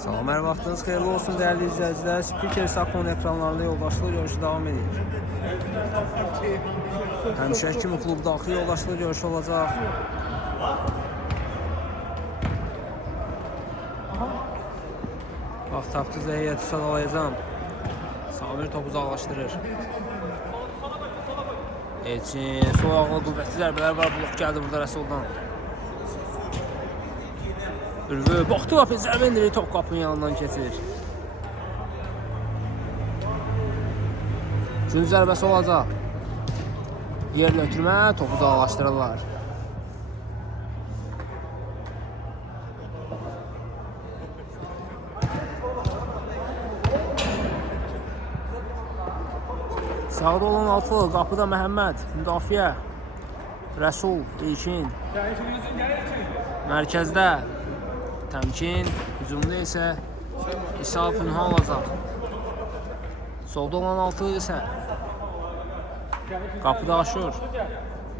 Salam, hər vaxtınız xeyirli olsun değerli izləyicilər. Spiker Sakon ekranlarında yoldaşlıq görüşü devam edir. Həmişə kimi klubdakı yoldaşlıq görüşü olacaq. Vaxt tapdınız, heyəti sadalayacağım. Samir topu uzaqlaşdırır. Elçin, sol ağlı qüvvətli zərbələr var, blok gəldi burada Rəsuldan. Ürvü, baxdı Lopez zərbə indirir, top qapının yanından keçir. Üçüncü zərbəsi olacaq. Yerlə ötürmə, topu uzaqlaşdırırlar. Sağda olan Alfa, qapıda Məhəmməd, müdafiə. Rəsul, İlkin. Mərkəzdə Təmkin, hücumda isə İsa Pünha olacaq. Solda olan Altı isə qapıda Aşur.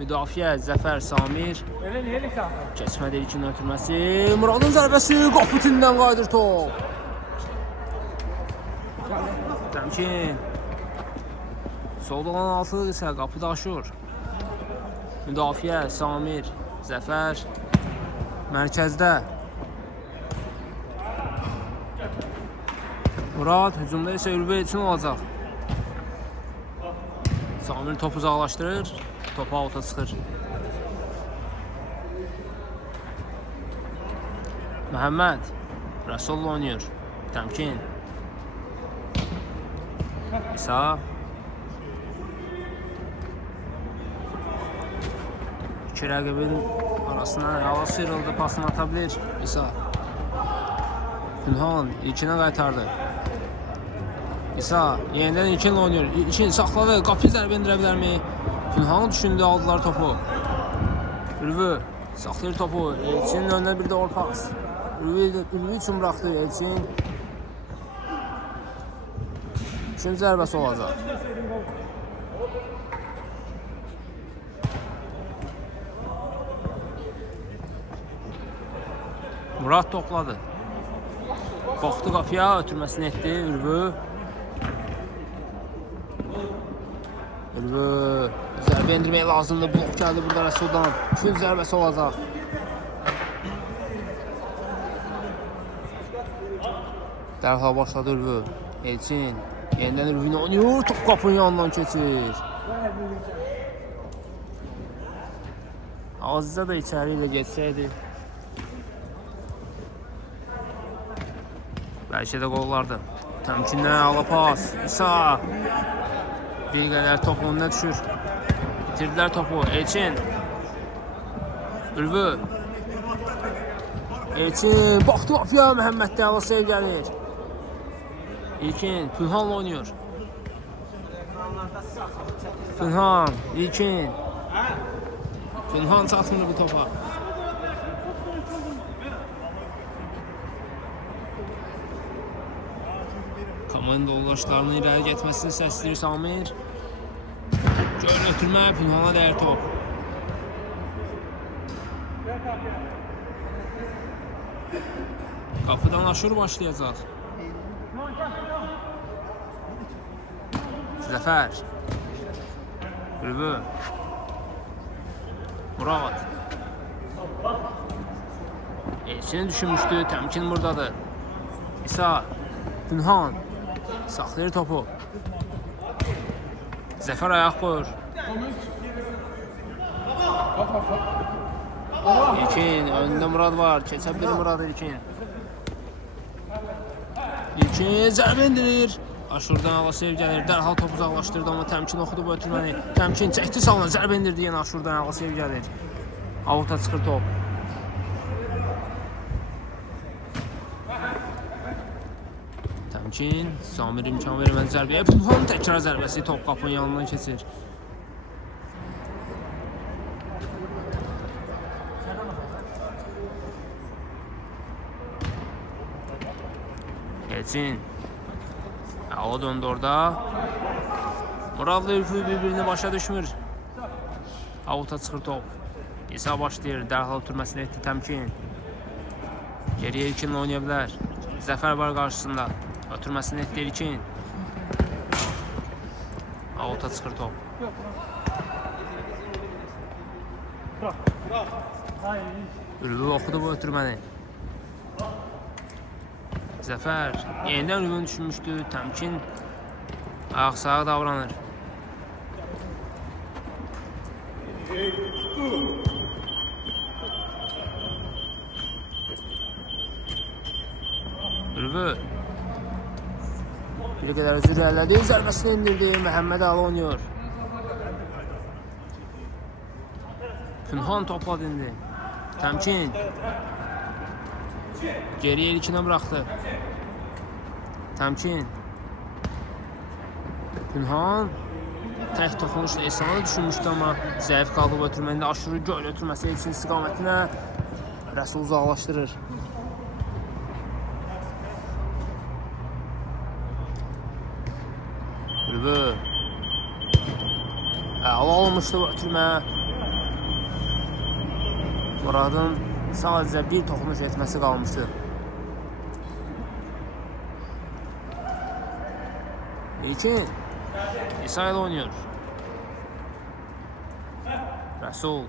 Müdafiə Zəfər, Samir. Keçmədə İlkin ötürməsi. Muradın zərbəsi, qapı tinindən qaydır top. Təmkin. Solda olan Altı isə qapıda Aşur. Müdafiə Samir, Zəfər. Mərkəzdə Murad, hücumda isə Ürvə üçün olacaq. Samir topu uzaqlaşdırır, topu alta çıxır. Məhəmməd, Rəsulla oynayır. Təmkin. İsa. İki rəqibin arasına hava sıyrıldı, pasını atabilir. İsa. Pünhan İlkinə qaytardı. İsa yenidən İlkinlə oynuyor. İlkin saxladı. Qapı zərbə indirə bilərmi? Pünhan düşündü, aldılar topu. Ürvü saxlayır topu. Elçinin önünə bir də or pas. Ürvü üçün bıraxdı Elçin. Üçüncü zərbəsi olacaq. Murad topladı. Baxdı qapıya, ötürməsini etdi Ürvü. Ürvü zərbə indirmək lazımdır. Blok gəldi burada Rəsuldan. Üçüncü zərbəsi olacaq. Dərhal başladı Ürvü. Elçin yenidən Ürvünü oynuyor. Top qapının yanından keçir. Azizə də içəri ilə geçsəydi bəlkə də qollardı. Təmkindən ala pas. İsa. Bir qədər top önünə düşür. Bitirdilər topu. Elçin. Ürvü. Elçin. Baxdı qapıya. Məhəmməddə ala sev gəlir. İlkin. Pünhanla oynuyor. Pünhan. İlkin. Pünhan çatmır bu topa. Komanda yoldaşlarının irəli getməsini səsləyir Samir. Gör ötürmə, Pünhana dəyər top. Qapıdan Aşur başlayacaq. Zəfər. Ürvü. Murad. Elçini düşünmüşdü, Təmkin buradadır. İsa. Pünhan. Saxlayır topu. Zəfər ayaq qoyur. İlkin, önündə Murad var. Keçə bilir Murad İlkin. İlkin zərbə indirir. Aşurdan ala sev gəlir. Dərhal topu uzaqlaşdırdı, amma Təmkin oxudu bu ötürməni. Təmkin çəkdi salına, zərbə indirdi. Yenə Aşurdan ala sev gəlir. Avuta çıxır top. Təmkin, Samir imkan vermədi zərbəyə. Pünhan təkrar zərbəsi top qapının yanından keçir. Elçin. Ala döndü orada. Muradla Ürfü bir-birini başa düşmür. Avuta çıxır top. İsa başlayır. Dərhal ötürməsini etdi Təmkin. Geriyə İlkinlə oynaya bilər. Zəfər var qarşısında. Ötürməsini etdi İlkin. Avuta çıxır top. Ülvi oxudu bu ötürməni. Zəfər yenidən Ülvini düşünmüşdü. Təmkin ayaq-sağa davranır. Ülvi bir qədər özür əllədi. Zərbəsini indirdi. Məhəmməd Ali oynuyor. Pünhan topladı indi. Təmkin geriyə İlkinə buraxdı. Təmkin Pünhan tək toxunuşla Esanı düşünmüşdü, amma zəif qaldı bu ötürməndə. Aşırı göl ötürməsi Elçin istiqamətinə Rəsul uzaqlaşdırır. Ülvi əla olmuşdu bu ötürmə. Muradın sadəcə bir toxunuş etməsi qalmışdı. İlkin İsa ilə oynuyor. Rəsul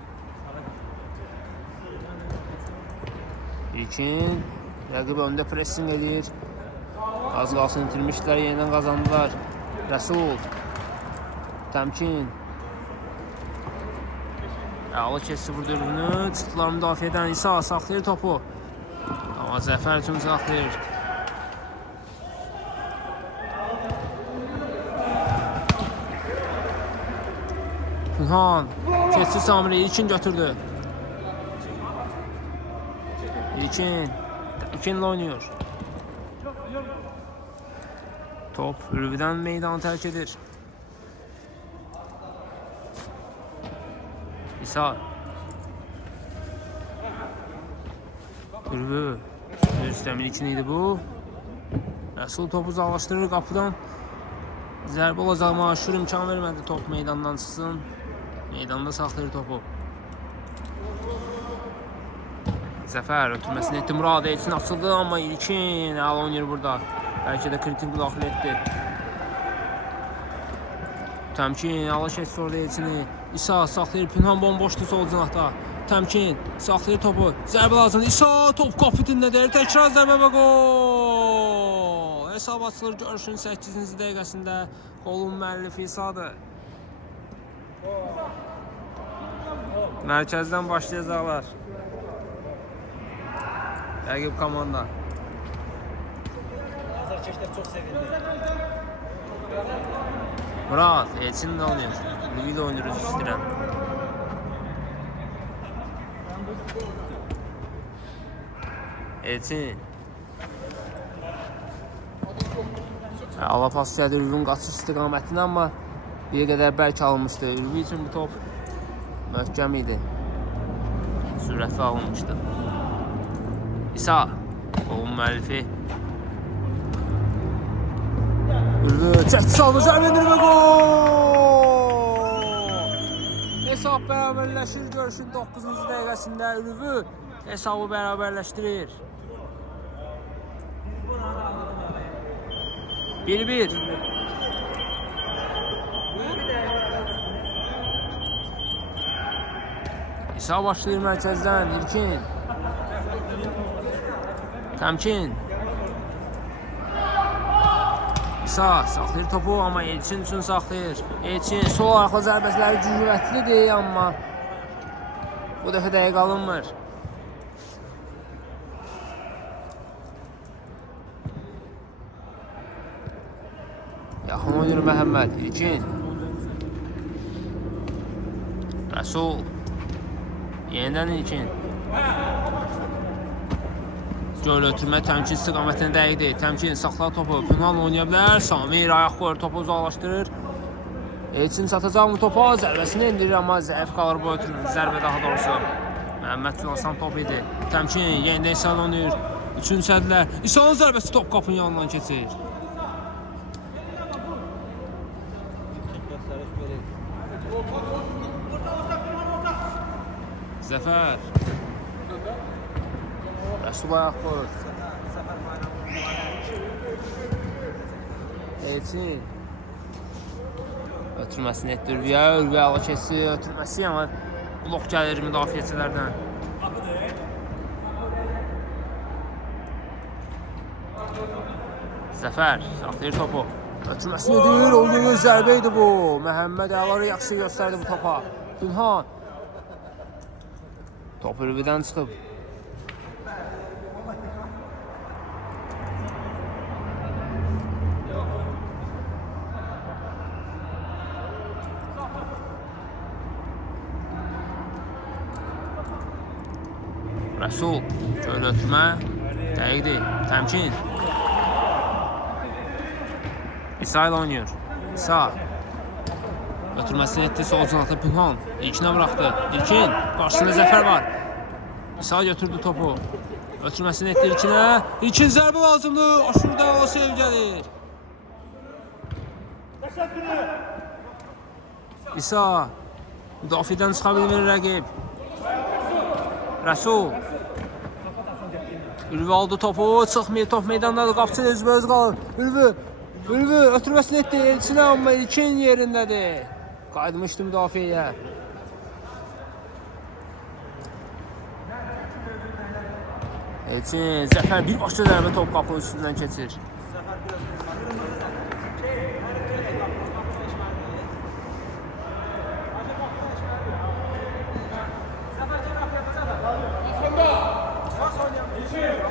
İlkin rəqib öndə pressing edir. Az qalsın itirmişdilər, yenidən qazandılar. Rəsul Təmkin əla keçsi vurdu Ülvini. Çıxdılar müdafiədən. İsa saxlayır topu. Amma Zəfər üçün saxlayır. Pünhan keçsi Samiri. İlkin götürdü. İlkin Təmkinlə oynuyor. Top Ülvidən meydanı tərk edir. İsa Ülvi Rüstəmin İlkin idi bu. Rəsul topu uzaqlaşdırır qapıdan. Zərbə olacaq, Maşur imkan vermədi top meydandan çıxsın. Meydanda saxlayır topu. Zəfər ötürməsini etdi. Murad Elçin açıldı, amma İlkin əla oynayır burada. Bəlkə də kritik müdaxilə etdi. Təmkin əla keçsi orada Elçini. İsa saxlayır. Pünhan bomboşdur sol cinahda. Təmkin saxlayır topu. Zərbə lazımdır. İsa top qapı dinlədir. Təkrar zərbə və gol. Hesab açılır görüşün 8-ci dəqiqəsində. Qolun müəllifi İsadır. Mərkəzdən başlayacaqlar. Rəqib komanda. Azərkeşlər çox sevindi. Murad Elçin də oynuyor. Ülvi də oynuyor üstünə. Elçin ala pas gəlir Ülvinin qaçış istiqamətinə, amma bir qədər bərk alınmışdı. Ülvi üçün bu top möhkəm idi. Sürətli alınmışdı. İsa qolun müəllifi. Ülvi çəkdi saldı, zərbədir və gol! Hesab bərabərləşir görüşün 9-cu dəqiqəsində. Ülvi hesabı bərabərləşdirir. 1-1. İsa başlayır mərkəzdən. İlkin Təmkin İsa saxlayır topu, amma Elçin üçün saxlayır. Elçin sol arxa zərbəsiləri cüvətlidir, amma bu dəfə dəqiq alınmır. Yaxın oynayır Məhəmməd. İlkin Rəsul yenidən İlkin göl ötürmə təmkin istiqamətində dəqiqdir. Təmkin saxlar topu. Pünhan oynaya bilər. Samir ayaq qoyur, topu uzaqlaşdırır. Elçin çatacaq mı topa? Zərbəsini indirir, amma zəif qalır bu ötürmə. Zərbə daha doğrusu. Məhəmməd üçün asan top idi. Təmkin yenidən İsa oynayır. Üçüncü sədlər. İsa'nın zərbəsi top qapının yanından keçir. Zəfər Rəsul ayaq qoyur. Elçin. Ötürməsini etdi Ürviyə. Ürviyə ala keçsi. Ötürməsi amma blok gəlir müdafiəçilərdən. Zəfər saxlayır topu. Ötürməsini edir. Oyunun zərbə idi bu. Məhəmməd Əları yaxşı göstərdi bu topa. Günhan. Top Ürvidən çıxıb. Rəsul, şöyle ötürmə, dəqiqdir, təmkin. İsa ilə oynayır, İsa. Ötürməsini etdi, sol cinatı Pünhan, İlkinə bıraxdı, İlkin, qarşısında Zəfər var. İsa götürdü topu, ötürməsini etdi İlkinə, İlkin zərbə lazımdır, aşırıda o sev gəlir. İsa, müdafiədən çıxa bilmir rəqib. Rəsul. Ülvi aldı topu, çıxmıyor, top meydandadır, qapçı özbəöz qalır. Ülvi ötürməsini etdi, Elçinə amma İlkin yerindədir. Qayıtmışdı müdafiəyə. Elçin, Zəfər bir başqa zərbə top qapı üstündən keçir.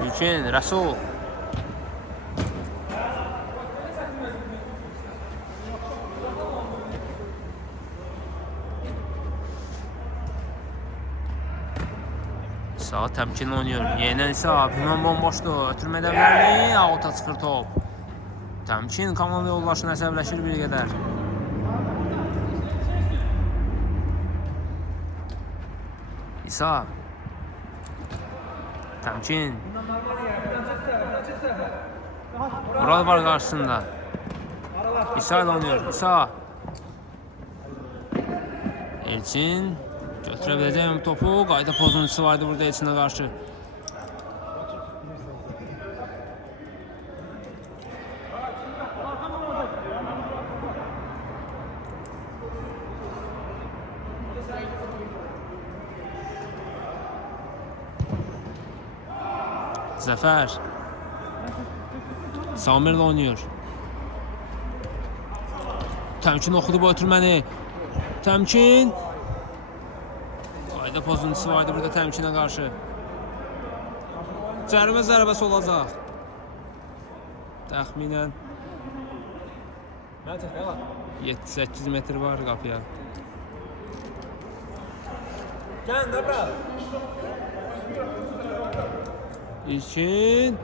İlkin, Rəsul. İsa təmkinli oynuyor. Yenən İsa, Pünhan bomboşdur. Ötürmə edə bilərmi? Avuta çıxır top. Təmkin komanda yoldaşına əsəbləşir bir qədər. İsa. Təmkin. Mural var qarşısında. İsa ilə oynayır. İsa. Elçin. Götürə biləcək topu. Qayda pozuncusu vardı burada Elçinə qarşı. Zəfər. Samirlə oynayır. Təmkin oxudu bu ötürməni. Təmkin. Qayda pozuncusu vardı burada təmkinə qarşı. Cərimə zərbəsi olacaq. Təxminən 7-8 metr var qapıya. Gel dobra. İlkin.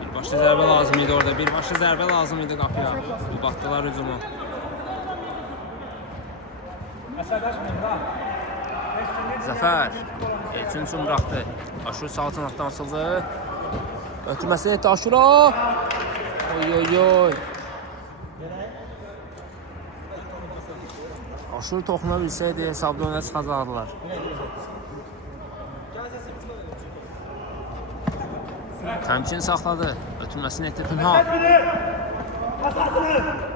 Bir başlı zərbə lazım idi orada. Bir başlı zərbə lazım idi qapıya. Bu batdılar hücumu. Zəfər. Elçin üçün bıraxdı. Aşur sağ cinatdan açıldı. Ötürməsini etdi Aşura. Oy. Aşur toxuna bilsəydi hesabda önə çıxacaqdılar. Təmkin saxladı. Ötürməsini etdi Pünhan.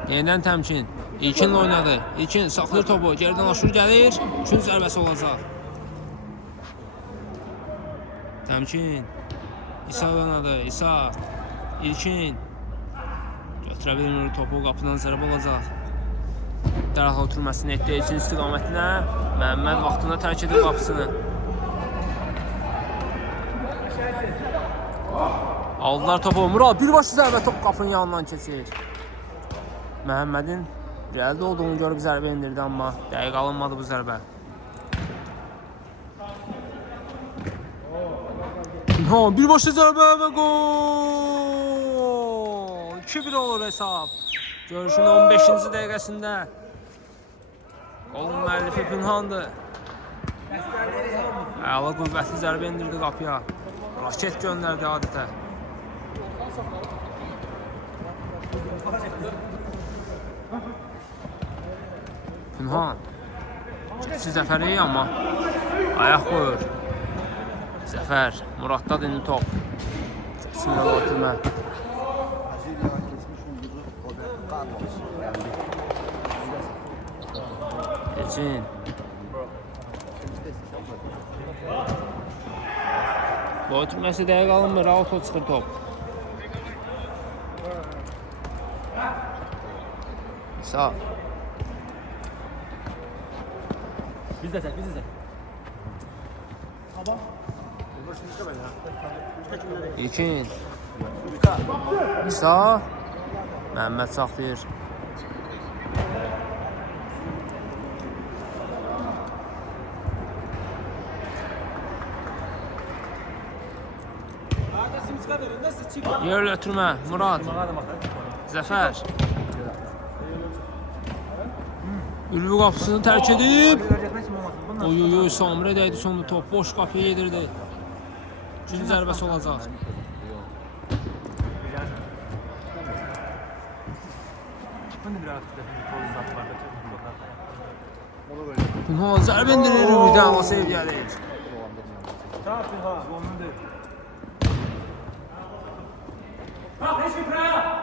Yeniden təmkin. İlkinlə oynadı. İlkin saxlayır topu. Geriden Aşur gəlir. Üçün zərbəsi olacaq. Təmkin. İsa oynadı. İsa. İlkin. Götürə bilmir topu. Qapıdan zərbə olacaq. Dərhal ötürməsini etdi. İlkin istiqamətinə. Məhəmməd vaxtında tərk edir qapısını. Aldılar topu. Mural birbaşlı zərbə top qapının yanından keçir. Məhəmmədin realde olduğunu görüb zərbə indirdi, amma dəqiq alınmadı bu zərbə. Birbaşlı zərbə və gol! 2-1 olur hesab. Görüşün 15-ci dəqiqəsində. Qolun müəllifi Pünhan'dır. Əla qüvvətli zərbə indirdi qapıya. Raket göndərdi adətə. Pünhan. Keçsi Zəfəri amma ayaq qoyur. Zəfər, Muraddadır indi top. Sinirlə ötürmə. Brezilya geçmiş yıldızı Roberto Carlos geldi. Elçin. Bu ötürməsi dəqiq alınmır, auto çıxır top. Sağ. Bizde sen. İlkin. İsa. Məhəmməd saxlayır. Yerlə ötürmə, Murad. Zəfər. Ülvi qapısını tərk edib. Oy, Samire dəydi sonunda top. Boş qapıya yedirdi. Cün zərbəsi olacaq. Günhan zərbə indirir, Ülvidən ama sev gəlir.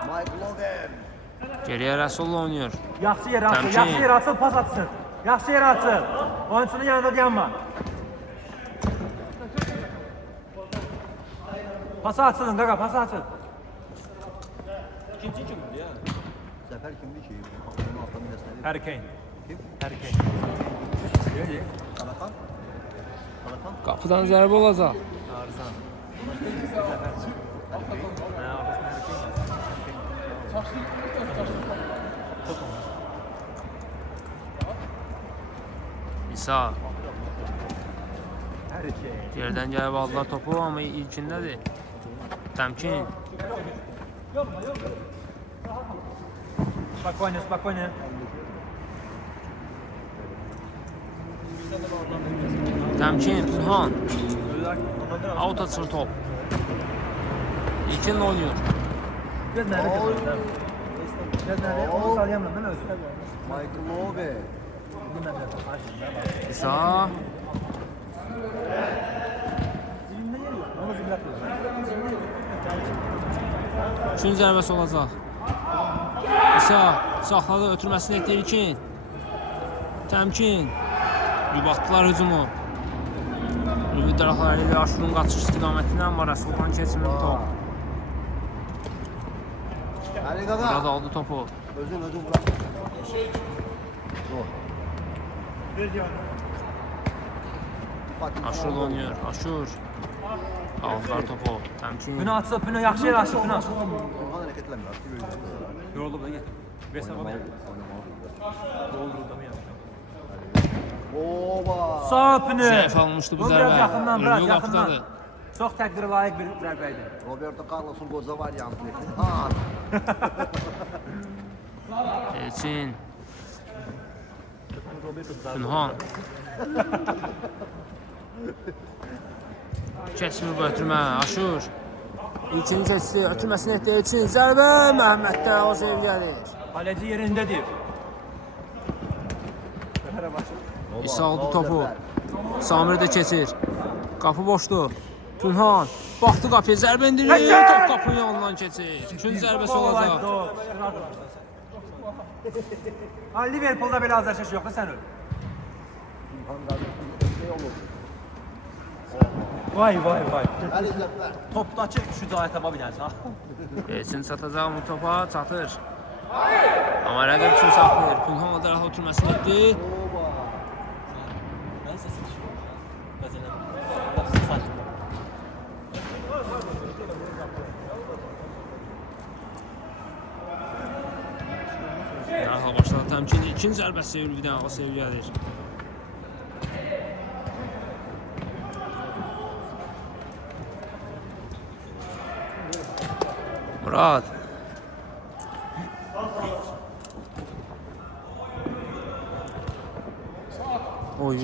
Michael Owen. Geriyə Rəsul'la oynuyor. Yaxşı yer açıl, Təmkin. yaxşı yer açıl, pas atsın. Yaxşı yer açıl. Oyunçunun yanında dayanma. Pası açılın qaqa, pası açıl. Zafer kimdi ki? Onun altında nesneli. Harry Kane. Kim? Harry Kane. Karakan. Karakan. Qapıdan zərbə olacaq. Arızan. İsa. Harry Kane. Yerdən gəlib aldılar topu, amma ilkindədir. Təmkin. Spokojnie. Təmkin, Günhan. Out açır top. İlkinlə oynuyor. Göz nerede? Göz nerede? Onu sallayamam ben özüm. Michael Owen. İsa. Onu zillat Üçün zərbəsi olacaq. İsa saxladı, ötürməsini ekləyir İlkin. Təmkin. Yubatdılar hücumu. Ülvi daraqları ilə Aşurun qaçış istiqamətindən var. Rəsuldan keçmir top. Ali Gaga. Biraz aldı topu. Özün bırak. Aşur oynuyor. Aşur. Aldılar topu. Təmkin. Pünü açıl, Pünü yaxşı yer açıl, Pünü. Orhan hareketlenmiyor. Yoruldu da git. Beş sabah mı? Dolduruldu mu yapacağım? Oba. Sağ Pünü. Zəif almışdı bu Bunu zərbə. biraz yakından bırak, Ülvi yakından. qapıdadır. Çok takdire layık bir zərbəydi. Roberto Carlos'un goza var yalnız. Ha. Elçin. Günhan. Keçmir bu ötürmə. Aşur. İlkini keçdi. Ötürməsini etdi Elçin. Zərbə Məhəmməddən o sev gəlir. Kaleci yerindedir. İsa aldı topu. Samir də keçir. Qapı boşdur. Günhan. Baxdı qapıya. Zərbə indirir. Top qapının yanından keçir. Üçün zərbəsi olacaq. Liverpool'da belə azarkeş yoxdur sən öl. Vay. Ali Zafer. Topdakı şücaət tapa bilərsən. Elçin çatacaq mı topa? Çatır. Amma rəqib üçün saxlayır. Günhan da rahat oturmasını etdi. Oba. Mən səsi düşürəm. Məsələn, Dərhal başladı təmkin. İkinci zərbəsi Ülvidən ağa sev gəlir. Murad. Oy,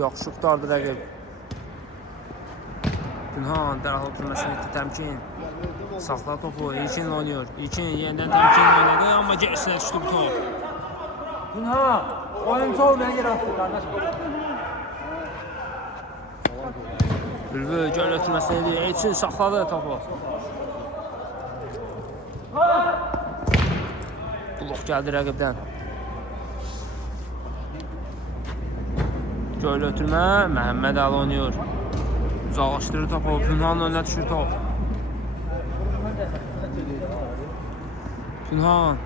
yaxşı qurtardı rəqib. Günhan dərhal oturmasını etdi təmkin. Saxla topu, İlkinlə oynuyor. İlkin yenidən təmkinlə oynadı, amma gerisinə düşdü bu top. Günha, oyuncu olmayan yer atdı qardaşım. Ülvü göl ötürməsini edir. Elçin saxladı topu. Blok gəldi rəqibdən. Göl ötürmə. Məhəmməd Ali oynuyor. Uzaqlaşdırır topu. Pünhanın önünə düşür top. Pünhan.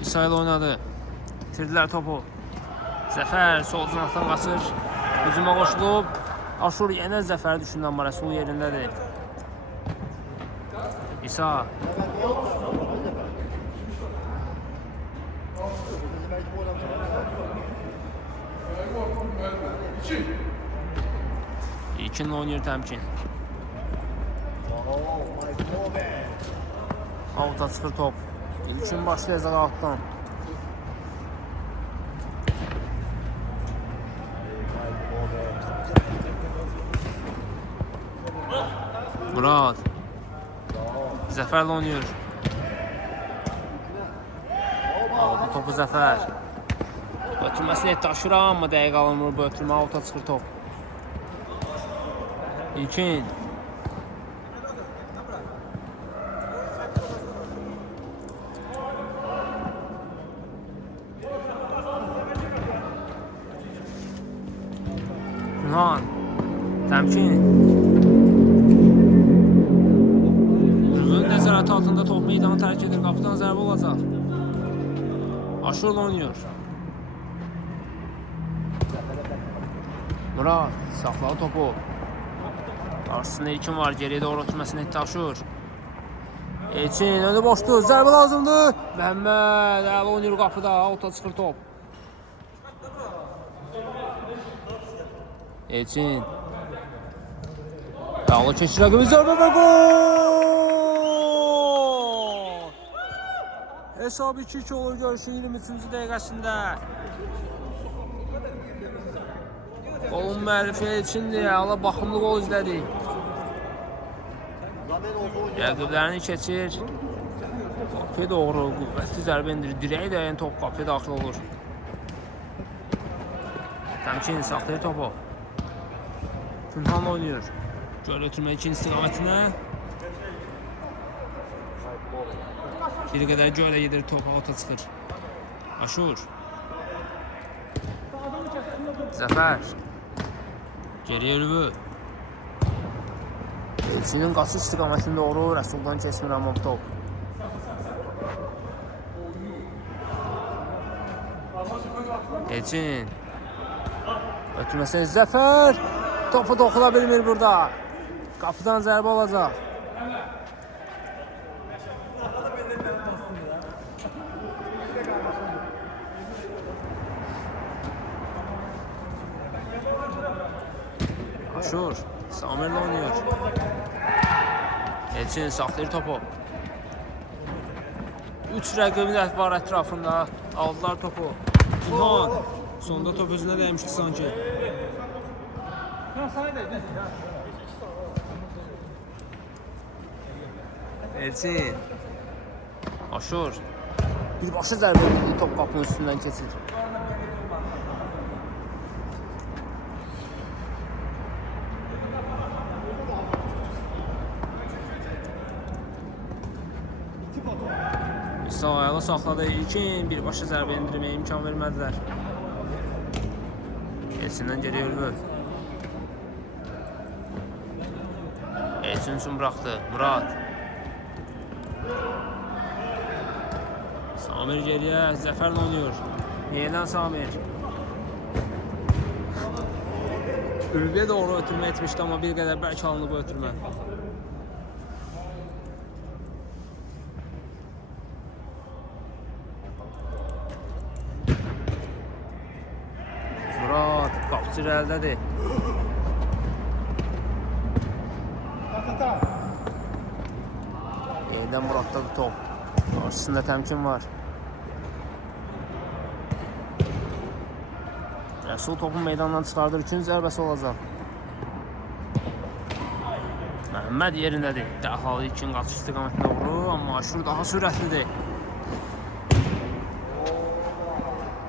İsa ilə oynadı. İtirdilər topu. Zəfər sol cinahdan qaçır. Hücuma qoşulub. Aşur yenə Zəfəri düşündən var. Sol yerindədir. İsa. İlkinlə oynayır təmkin. Avuta çıxır top. İlkin başlayacaq altdan. Murad. Zəfərlə oynayır. Aldı topu Zəfər. Ötürməsini etdi Aşura, amma dəqiq alınmır bu ötürmə, avuta çıxır top. İlkin. Pünhan. Təmkin. Ürvün nəzarəti altında top meydanı tərk edir. Qapıdan zərbə olacaq. Aşurla oynuyor. Murad saxladı topu. Qarşısında İlkin var. Geriyə doğru ötürməsini etdi Aşur. Elçin önü boşdur. Zərbə lazımdır. Məhəmməd əli oynayır qapıda. Avuta çıxır top. Elçin. Dağlı keçir rəqibi zərbə və gol! Hesab 2-2 olur görüşün 23-cü dəqiqəsində. Qolun müəllifi Elçindir. Allah baxımlı qol izlədi. Rəqiblərini keçir. Qapıya doğru qüvvətli zərbə indirir. Dirəyə dəyən top qapıya daxil olur. Təmkin saxlayır topu. Pünhan oynuyor. Göl ötürmə ikinci istiqamətinə. Bir qədər gölə gedir, top avuta çıxır. Aşur. Zəfər. Geriyə Ülvü. Elçinin qaçış istiqamətində doğru Rəsuldan keçmir amma bu top. Elçin. Ötürməsin Zəfər. Topu toxuna bilmir burada. Qapıdan zərbə olacaq. Aşur. Samirlə oynuyor. Elçin saxlayır topu. 3 rəqibin var ətrafında. Aldılar topu. Pünhan. Sonda top özünə dəymişdi sanki. Elçin. Aşur. Birbaşa zərbə edir, top qapının üstündən keçir. İsa ayağı saxladı. İlkin birbaşa zərbə endirməyə imkan vermədilər. Elçindən geriyə Ülvü. Elçin üçün bıraxdı. Murad. Samir geriyə Zəfərlə oynuyor. Yeniden Samir. Ülvüyə doğru ötürmə etmişdi amma bir qədər bərk alındı bu ötürmə. Murad qapıcı əldədir. Yeniden Murad'da bir top. Karşısında təmkin var. Rəsul topun meydandan çıxardır. Üçüncü zərbəsi olacaq. Məhəmməd yerindədir. Dərhal ilkin qaçış istiqamətində doğru. Amma Aşur daha sürətlidir.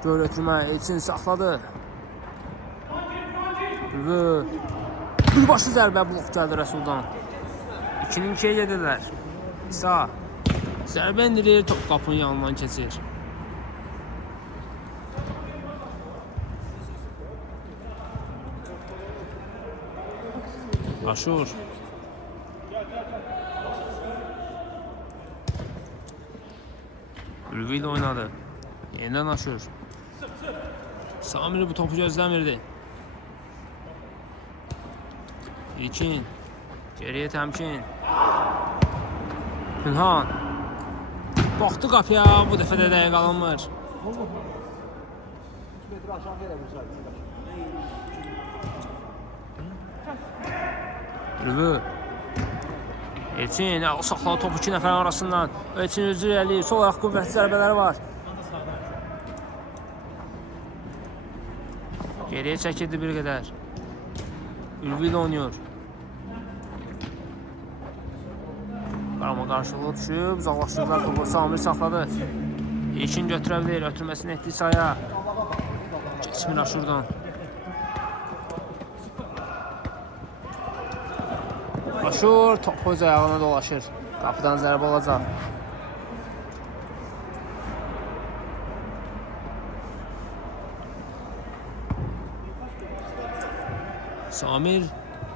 Gol ötürmə, Elçin saxladı. Və birbaşlı zərbə blok gəldi Rəsuldan. 2-nin 2-yə gedirlər. İsa zərbə endirir, top qapının yanından keçir. Aşur. Ülvi ilə oynadı. Yenidən Aşur. Samir bu topu gözləmirdi. İlkin. Geriyə təmkin. Pünhan. Baxdı qapıya, bu dəfə də dəqiq alınmır. 3 metr aşağı verə bilirsən. Ülvi. Elçin saxladı topu 2 nəfərin arasından. Elçin özü irəliyir. Sol ayaq qüvvətli zərbələri var. Geriyə çəkildi bir qədər. Ülvi ilə oynuyor. Qarama qarşılığı düşüb, uzaqlaşdırdılar topu. Samir saxladı. İlkin götürə bilir, ötürməsini etdi İsa'ya. Keçmir Aşurdan. Aşur top öz ayağına dolaşır. Qapıdan zərbə olacaq. Samir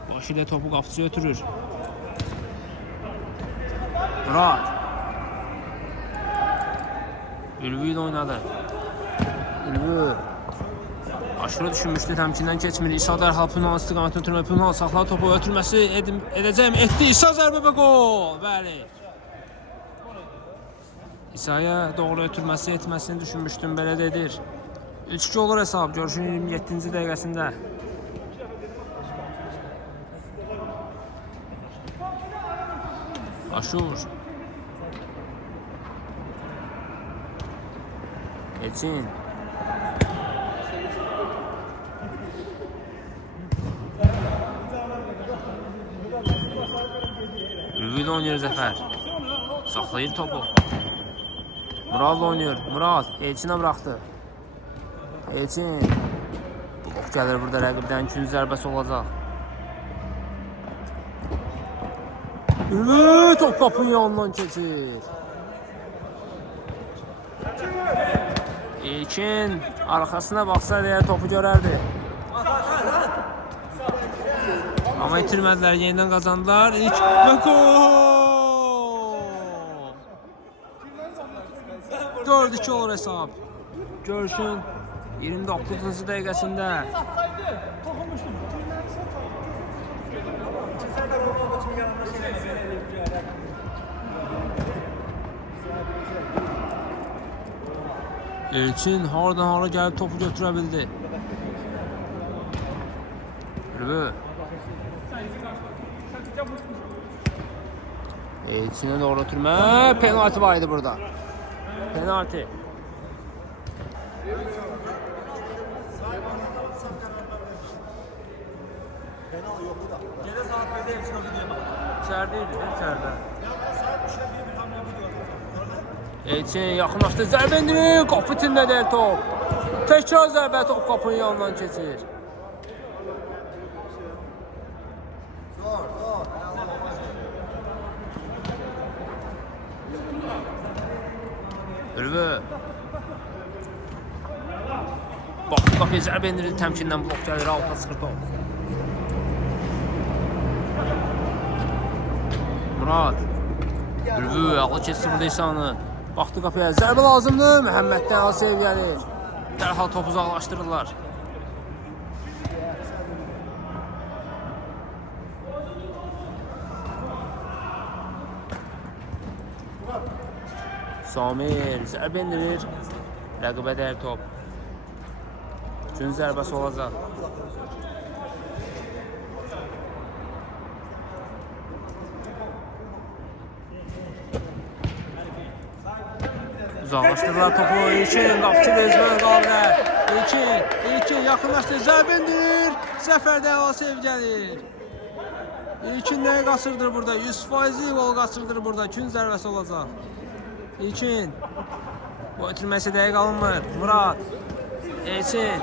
başı ilə topu qapıcıya ötürür. Murad. Ülvi ilə oynadı. Ülvi. Aşırı düşünmüşdü, təmkindən keçmir. İsa dərhal Pünhan istiqamətini ötürmə. Pünhan saxladı topu, ötürməsi edəcək mi? Etdi. İsa zərbə və gol. Bəli. İsa'ya doğru ötürməsi etməsini düşünmüşdüm, belə də edir. 3-2 olur hesab, görüşün 27-ci dəqiqəsində. Aşur. Elçin. Ülvi ilə oynuyor Zəfər. Saxlayır topu. Murad'la oynuyor. Murad Elçin'e bıraktı. Elçin. Blok gəlir burada rəqibdən. 2-cü zərbəsi olacaq. Ülvi top qapının yanından keçir. İlkin arkasına baxsa deyə topu görərdi. Amma itirmədilər, yenidən qazandılar. İlk və gol! 4-2 olur hesab. Görüşün 29-cu dəqiqəsində. Elçin haradan hara gəlib topu götürə bildi. Ülvi. Elçin'e doğru ötürmə. Penaltı var idi burada. Penaltı. Penal yoktu da. Gene saat bize Elçin o videoya bak. İçərideydi, içəride. Bir hamle video. Elçin yaxınlaşdı, zərbə endirir, qapı tindədir top. Təkrar zərbə, top qapının yanından keçir. Ülvi. Baxdı qapıya zərbə endirir, təmkindən blok gəlir, alta çıxır top. Murad. Ülvi, ağlı keçdi burada İsa'nı. Baxdı qapıya, zərbə lazımdır, Məhəmməddən Asiyev gəlir. Dərhal topu uzaqlaşdırırlar. Samir zərbə endirir. Rəqibə dəyir top. Üçün zərbəsi olacaq. Uzaqlaşdırırlar topu. İlkin qapıcı Bezmən qalır. İlkin yaxınlaşdı. Zərbə endirir. Zəfərdə Asiyev gəlir. İlkin nəyi qaçırdır burada? 100% gol qaçırdır burada. Üçün zərbəsi olacaq. İlkin. Bu ötürməsi dəqiq alınmır. Murad. Elçin.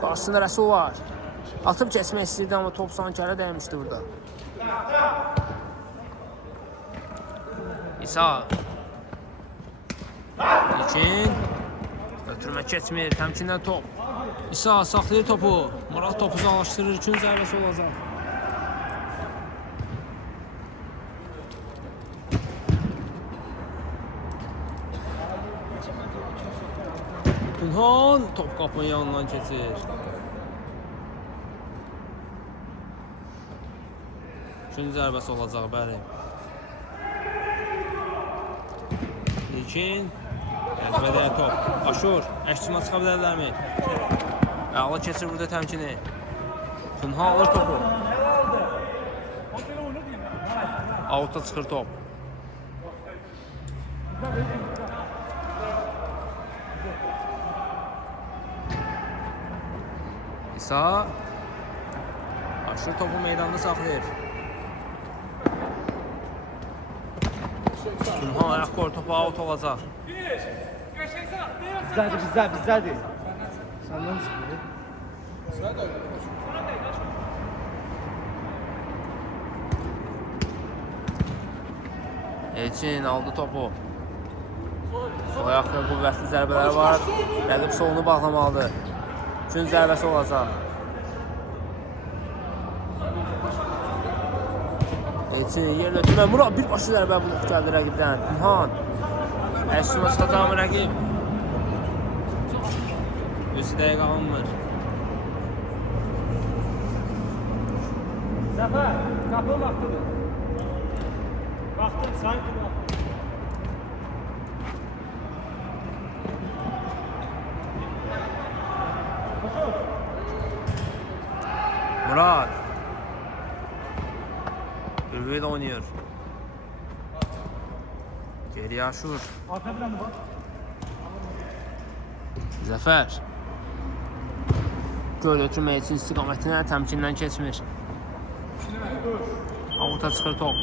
Qarşısında Rəsul var. Atıb keçmək istəyirdi, amma top sanki hələ dəymişdi burada. İsa. İlkin. Götürmə keçmir, təmkindən top. İsa saxlayır topu. Murad topu uzaqlaşdırır, üçün zərbəsi olacaq. Pünhan top qapının yanından keçir. Üçün zərbəsi olacaq, bəli. İlkin. Əzbədə top. Aşur. Əşçimə çıxa bilərlərmi? Əla keçir burada təmkini. Pünhan alır topu. Avta çıxır top. İsa. Aşır topu meydanda saxlayır. Pünhan ayaq qoyur, topu out olacaq. Bizdədir. Səndən çıxmır. Elçin aldı topu. Sol ayaqda qüvvətli zərbələri var. Rəqib solunu bağlamalıdır. Üçün zərbəsi olacaq. Elçin yer ötürmə. Murad birbaşa zərbə blok gəldi rəqibdən. Pünhan. Əşsima çıxacaq mı rəqib? Özü dəqiq alınmır. Zəfər, qapı vaxtıdır. Vaxtın sanki vaxtı. Murad. Ürvey de oynuyor. Geriye Aşur. Arka planı var. Zəfər. Göl ötürmək üçün istiqamətinə təmkindən keçmir. Avuta çıxır top.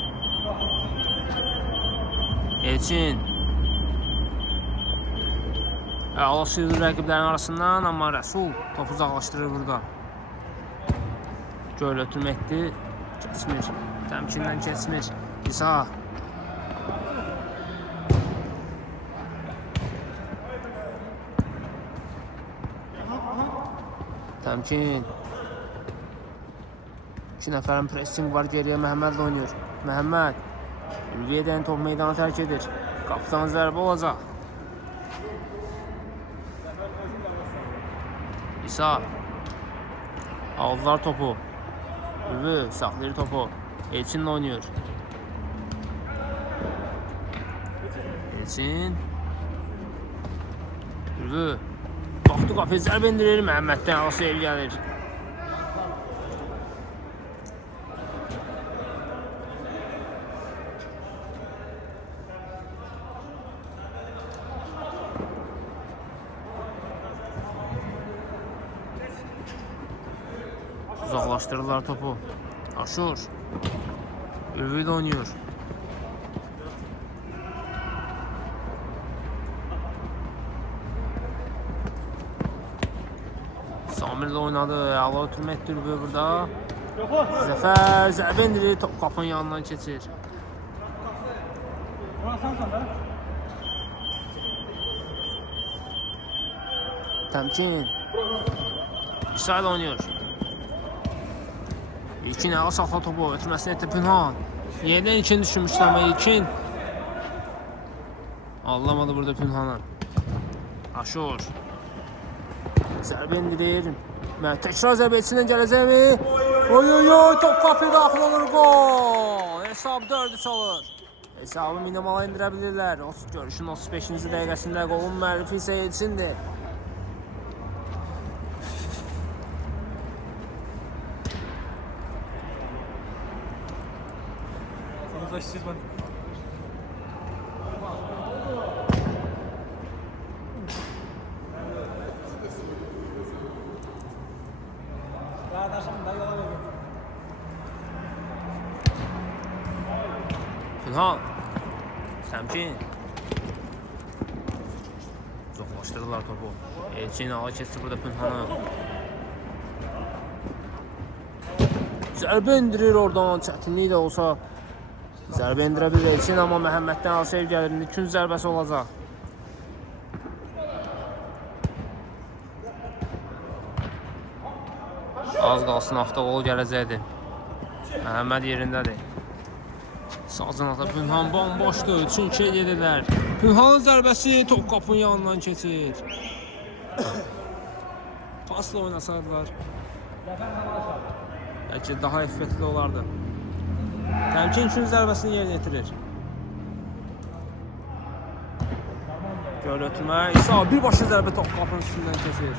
Elçin. Əla sıyırır rəqiblərin arasından, amma Rəsul topu uzaqlaşdırır burada. Göl ötürməkdir. Keçmir. Təmkindən keçmir. İsa. Təmkin. 2 nəfərin pressing var, geriyə Məhəmməd oynuyor. Məhəmməd. Ülviyyədən top meydanı tərk edir. Qapıdan zərbə olacaq. İsa. Aldılar topu. Ülvi saxlayır topu. Elçinlə oynuyor. Elçin. Ülvi. Baxdı qapıya zərbə indirir. Məhəmməddən arası el gəlir. Uzaqlaşdırırlar topu. Aşur. Ülvi de oynuyor. Samir de oynadı. Əla ötürməkdir Ülvi burada. Zəfər zərbə indirir. Top qapının yanından keçir. Təmkin. İsa da oynuyor. İlkin əla saxla topu, ötürməsini etdi Pünhan. Yerdən ilkin düşünmüşdü, amma ilkin anlamadı burada Pünhanı. Aşur. Zərbə indirir. Təkrar zərbə içindən gələcəkmi? Oy, top qapıya daxil olur, gol! Hesab 4-3 olur. Hesabı minimala indirə bilirlər. Görüşün 35-ci dəqiqəsində qolun müəllifi isə Elçindir. Siz bak. Pünhan. Təmkin. uzaqlaşdırdılar topu. Elçin ağa keçdi burada Pünhanı. Zərbə indirir oradan, çətinlik də olsa zərbə indirə bilir Elçin, amma Məhəmməddən Asiyev gəlir. İndi ikinci zərbəsi olacaq. Az qalsın avtoqol gələcəkdir. Məhəmməd yerindədir. Sazın ata Pünhan bomboşdur. 3-2-yə gedirlər. Pünhanın zərbəsi top qapının yanından keçir. Pasla oynasaydılar bəlkə daha effektli olardı. Təmkin üçün zərbəsini yerinə yetirir. Göl ötürmə. İsa birbaşa zərbə top qapının üstündən keçir.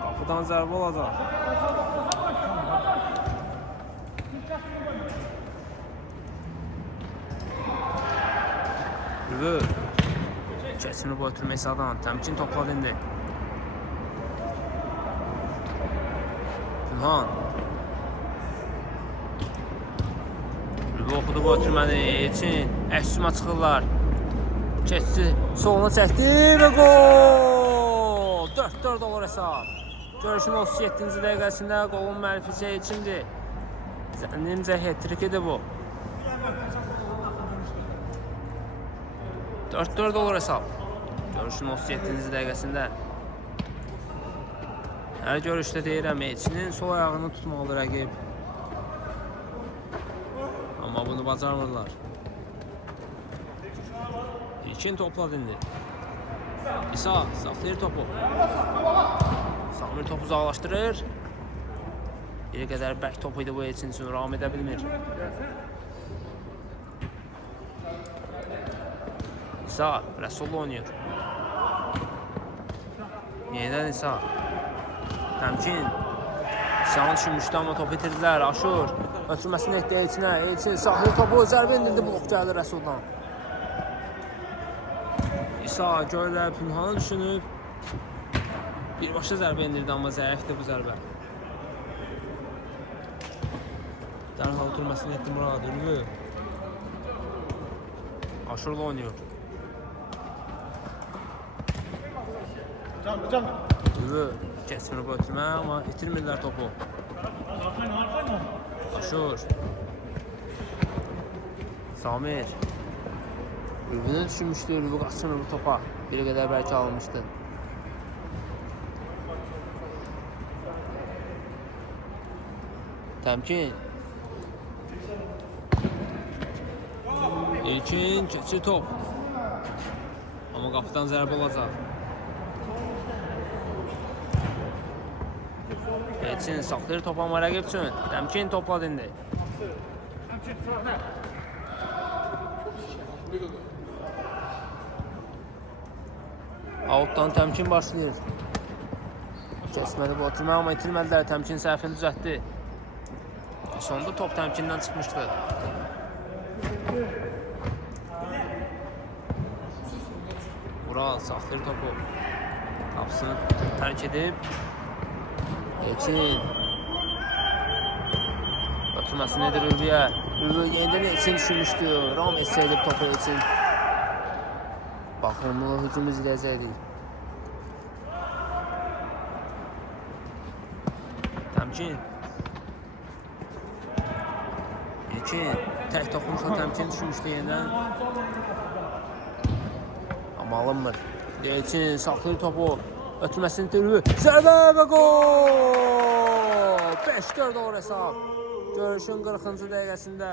Qapıdan zərbə olacaq. Rüvü keçini bu ötürmək İsa'dan. Təmkin topladı indi. Pünhan. Rüvü oxudu bu ötürməni. Elçin əksümə çıxırlar. Keçsi soluna çəkdi və gol! 4-4 olur hesab. Görüşün 37-ci dəqiqəsində qolun müəllifi Elçindir. Zənnimcə hat-trick idi bu. 4-4 olur hesab. Görüşün 37-ci dəqiqəsində. Hər görüşdə deyirəm, Elçinin sol ayağını tutmalıdır rəqib. Amma bunu bacarmırlar. İlkin topladı indi. İsa saxlayır topu. Samir topu uzaqlaşdırır. Bir qədər bək topu idi bu Elçin üçün, davam edə bilmir. İsa Rəsullu oynayır. Yenidən İsa. Təmkin. İsa'nı düşünmüşdü, amma topu itirdilər. Aşur ötürməsini etdi Elçinə. Elçin saxlayır topu, zərbə indirdi, blok gəlir Rəsuldan. İsa göylə Pünhanı düşünüb. Birbaşa zərbə indirdi, amma zəifdir bu zərbə. Dərhal ötürməsini etdi Murad. Rüvü. Aşurla oynayır. Rüvü keçmir bu ötürmə, amma itirmirlər topu. Aşur. Samir. Rüvünü düşünmüşdü, Rüvü qaçmır bu topa. Bir qədər bəlkə almışdı. Təmkin. İlkin keçir top. Amma qapıdan zərbə olacaq. Elçin saxlayır topu, amma rəqib üçün. Təmkin topladı indi. Outdan Təmkin başlayır. Keçmədi bu oturma, amma itirmədilər. Təmkin səhvini düzəltdi. Sonunda top Təmkindən çıxmışdı. Vural saxlayır topu. Qapısını tərk edib. Elçin. Ötürməsini edir Rüvüyə. Rüvü yenidən Elçin düşünmüşdü. Ram etsəydi topu Elçin. Baxımlı hücum izləyəcəkdik. Təmkin. İlkin. Tək toxunuşla Təmkin düşünmüşdü yenidən. Amma alınmır. Elçin saxlayır topu. Ötürməsini Rüvü. Zərbə və gol! 5-4 olur hesab. Görüşün 40-cı dəqiqəsində.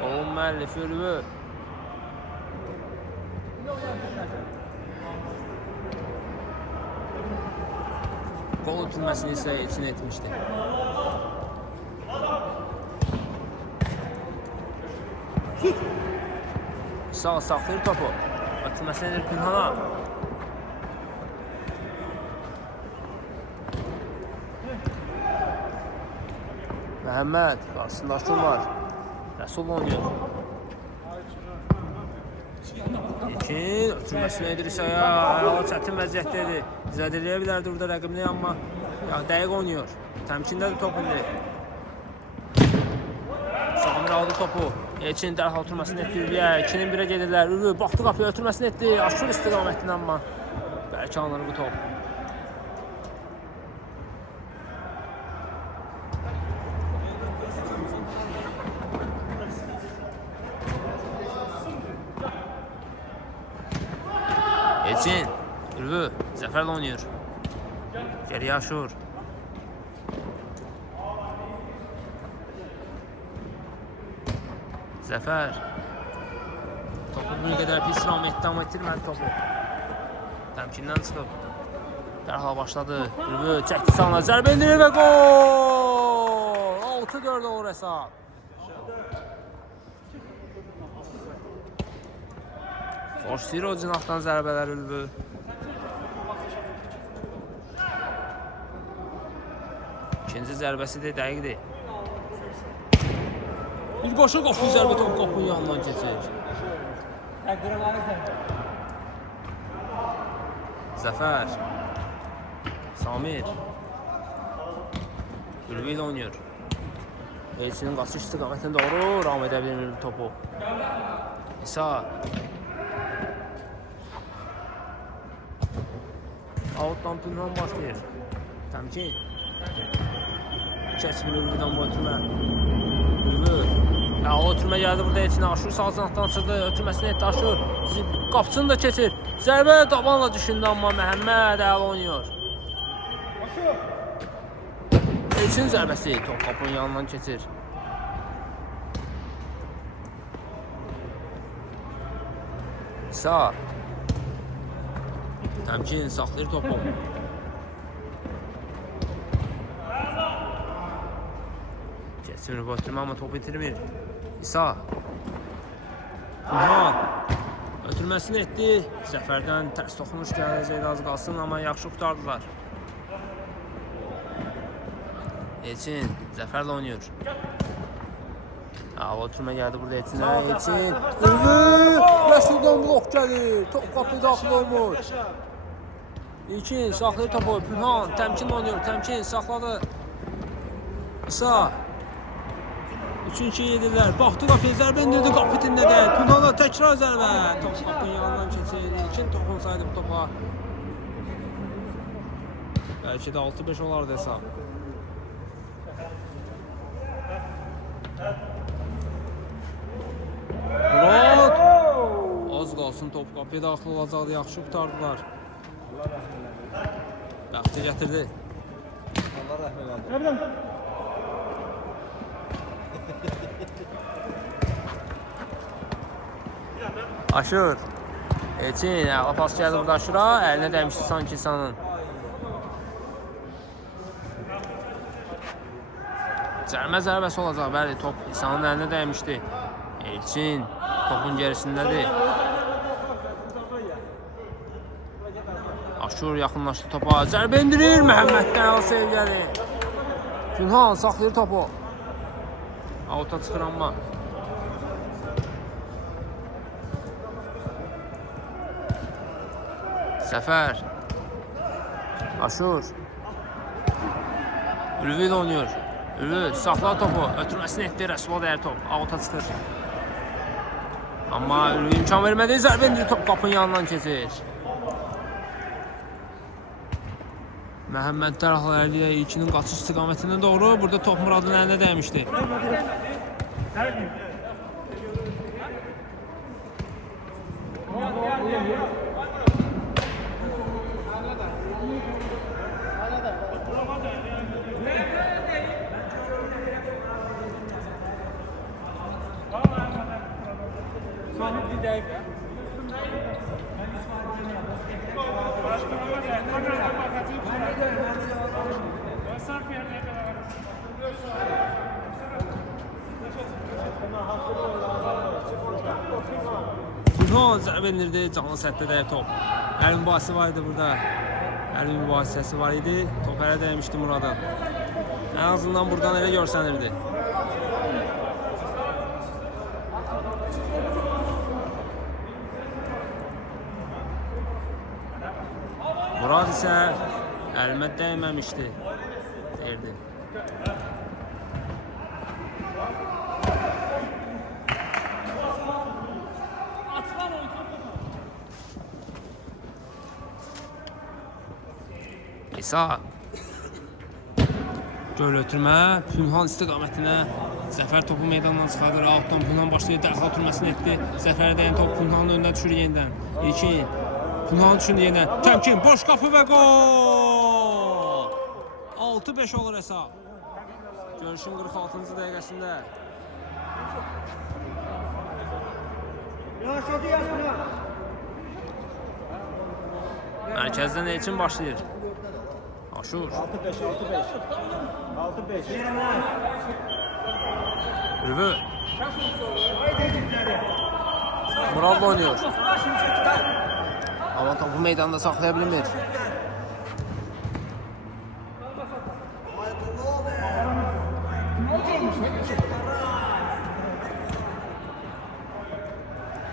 Qolun müəllifi Rüvü. Qol ötürməsini isə Elçin etmişdi. Sağ saxlayır topu. Ötürməsini edir Pünhana. Məhəmməd, qarşısında Aşur var. Rəsul oynayır. İlkin ötürməsini edir İsa'ya. Ayağı çətin vəziyyətdədir. Zədələyə bilərdi burada rəqibini, amma dəqiq oynayır. Təmkindədir top indi. Samir aldı topu. Elçin dərhal oturmasını etdi Ülviyə. 2-nin 1-ə gedirlər. Ülvi baxdı qapıya ötürməsini etdi. Aşur istiqamətindən amma bəlkə alınır bu top. Elçin, Ülvi zəfərlə oynayır. Geriyə Aşur. Zəfər. Topu bir qədər pis istiqamətdə amma itirmədi topu. Təmkindən çıxıb. Dərhal başladı. Ülvi çəkdi sağına. Zərbə endirir və gol! 6-4 olur hesab. Forşir o cinahdan zərbələr Ülvi. İkinci zərbəsi də dəqiqdir. Birbaşa qapı zərbə top qapının yanından keçir. Zəfər. Samir. Ülvi ilə oynayır. Elçinin qaçış istiqamətində doğru ram edə bilir topu. İsa. Outdan Pünhan başlayır. Təmkin. Keçmir Ülvidən bu ötürmə. Ülvi. O ötürmə gəldi burada Elçinə. Aşur sağ cinahdan çıxdı. Ötürməsini etdi Aşur. Qapısını da keçir. Zərbə tabanla düşündü amma Məhəmməd əl oynuyor. Elçin zərbəsi top qapının yanından keçir. İsa. Təmkin saxlayır topu. Keçmir bu ötürmə amma topu itirmir. İsa. Pünhan. Ötürməsini etdi. Zəfərdən tərs toxunuş gələcəkdə az qalsın amma yaxşı qurtardılar. Elçin Zəfərlə oynayır. Ötürmə gəldi burada Elçinə. Elçin. Ülvi. Rəsuldan blok gəlir. Top qapı daxil olmur. İlkin saxlayır topu. Pünhan təmkin oynayır. Təmkin saxladı. İsa. 3-2 yedirlər. Baxdı qapıya zərbə indirdi qapı itinədə. Pünhanla təkrar zərbə. Top qapının yanından keçir. İlkin toxunsaydı bu topa. Bəlkə də 6-5 olardı hesab. Murat. Az qalsın top qapıya daxil olacaqdı. Yaxşı qurtardılar. Bəxti gətirdi. Allah rəhmət eləsin. Aşur. Elçin əla pas gəldi burada Aşura. Əlinə dəymişdi sanki İsa'nın. Cərmə zərbəsi olacaq. Bəli, top İsa'nın əlinə dəymişdi. Elçin topun gerisindədir. Aşur yaxınlaşdı topa. Zərbə indirir. Məhəmməddən əla sevgəli. Pünhan saxlayır topu. Avuta çıxır amma. Zəfər. Aşur. Ülvi ilə oynayır. Ülvi saxladı topu. Ötürməsini etdi. Rəsul dəyər top. Avuta çıxır. Amma Ülvi imkan vermədi. Zərbə indir top qapının yanından keçir. Məhəmməd dərhal əlliyə ilkinin qaçış istiqamətindən doğru. Burada top Muradın əlinə dəymişdi. Pünhan zərbə indirdi, canlı sətdə dəyib top. Əl mübahisəsi var idi burada. Əl mübahisəsi var idi. Top hələ dəymişdi Murada. Ən azından buradan elə görsənirdi. Murad isə əlimə dəyməmişdi, deyirdi. İsa. Göl ötürmə. Pünhan istiqamətinə. Zəfər topu meydandan çıxardır. Altdan Pünhan başlayır. Dərhal ötürməsini etdi. Zəfərə dəyən top Pünhanın önünə düşür yenidən. İlkin. Pünhan düşündü yenidən. Təmkin. Boş qapı və gol. 6-5 olur hesab. Görüşün 46-cı dəqiqəsində. Mərkəzdən Elçin başlayır. Aşur. 6-5, 6-5. Rüvü. Mural oynuyor. Ama topu meydanda saxlaya bilmir.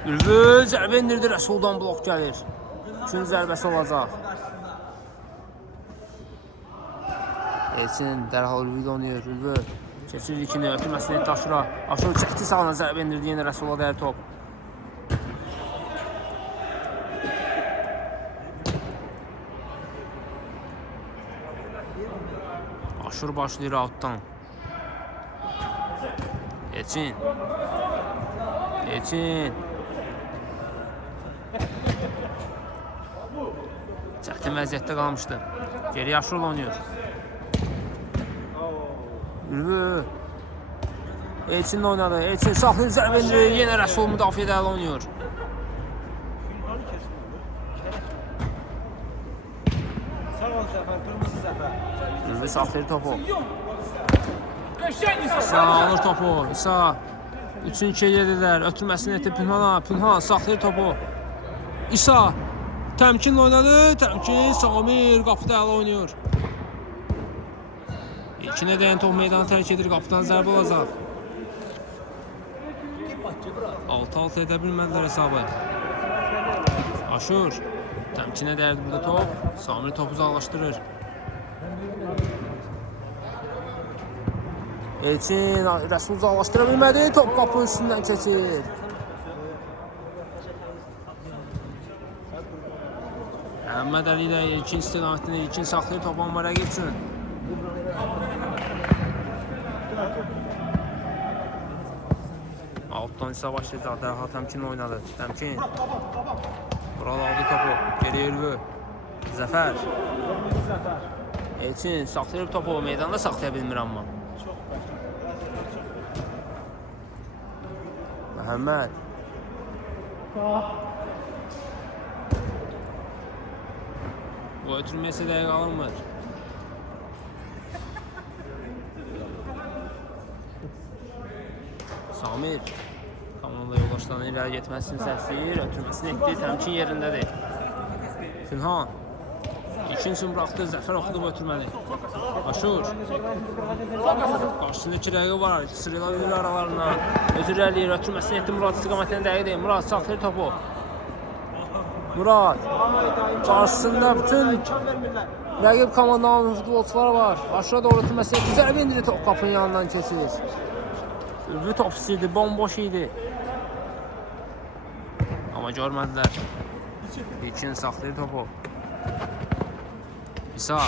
Rüvü zərbə indirdi. Rəsuldan blok gəlir. Üçün zərbəsi olacaq. Elçin dərhal Rüvü oynayır. Rüvü keçir ikini, ötürməsini etdi Aşura. Aşur çəkdi sağına, zərbə indirdi. Yenə Rəsula dəyər top. Aşur başlayır outdan. Elçin. Elçin. Çətin vəziyyətdə qalmışdı. Geri Aşurla oynayır. Rüvü. Elçinlə oynadı. Elçin saxlayır, zərbə indirir. Yenə Rəsul müdafiədə ələ oynayır. Sağ ol Zəfər, qırmızı Zəfər. Rüvü saxlayır topu. İsa alır topu. İsa 3-2 yedirlər. Ötürməsini etdi Pünhana. Pünhan saxlayır topu. İsa təmkinlə oynadı. Təmkin Samir qapıda ələ oynayır. İkinə dəyən top meydanı tərk edir. Qapıdan zərbə olacaq. 6-6 edə bilmədilər hesabı. Aşur. Təmkinə dəyərdi burada top. Samir topu uzaqlaşdırır. Elçin Rəsul uzaqlaşdıra bilmədi. Top qapının üstündən keçir. Əhməd Əli ilə ilkin istiqamətini ilkin saxlayır. Topu amma rəqib üçün. Altdan isə başlayacaq. Dərhal təmkin oynadı. Təmkin. Bural aldı topu. Geriyə Rüvü. Zəfər. Elçin saxlayır topu. Meydanda saxlaya bilmir amma. Məhəmməd. Bu ötürməsi dəqiq alınmır. Samir. Komanda yoldaşlarına iləri getməsini səsləyir. Ötürməsini etdi. Təmkin yerindədir. Pünhan. İkinci buraxdı. Zəfər oxudu ötürməni. Aşur. Qarşısında 2 rəqib var. Sırıla bilir aralarına. Özür eləyir. Ötürməsini etdi. Murad istiqamətinə dəqiq deyil. Murad saxlayır topu. Murad. Qarşısında bütün rəqib komandanın futbolçuları var. Aşura doğru ötürməsini etdi. Zərbə indirir. Top qapının yanından keçir. Ürvü top istəyirdi. Bomboş idi. Amma görmədilər. İlkin saxlayır topu. İsa.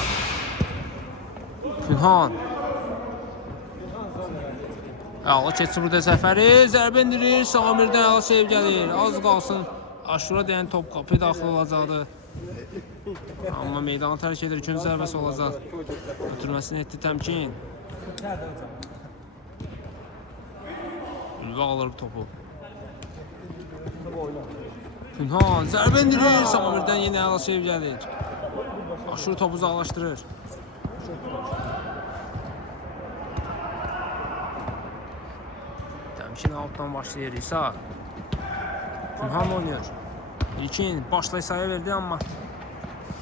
Pünhan. Əla keçir burada Zəfəri. Zərbə indirir. Samirdən əla seyv gəlir. Az qalsın. Aşura deyən top qapıya daxil olacaqdı. Amma meydanı tərk edir. İkinci zərbəsi olacaq. Ötürməsini etdi təmkin. Ülvə alır topu. Pünhan zərbə indirir. Samirdən yenə əla seyv gəlir. Aşur topu uzaqlaşdırır. Təmkin altdan başlayır İsa. Pünhan oynuyor. İlkin başla İsa'ya verdi amma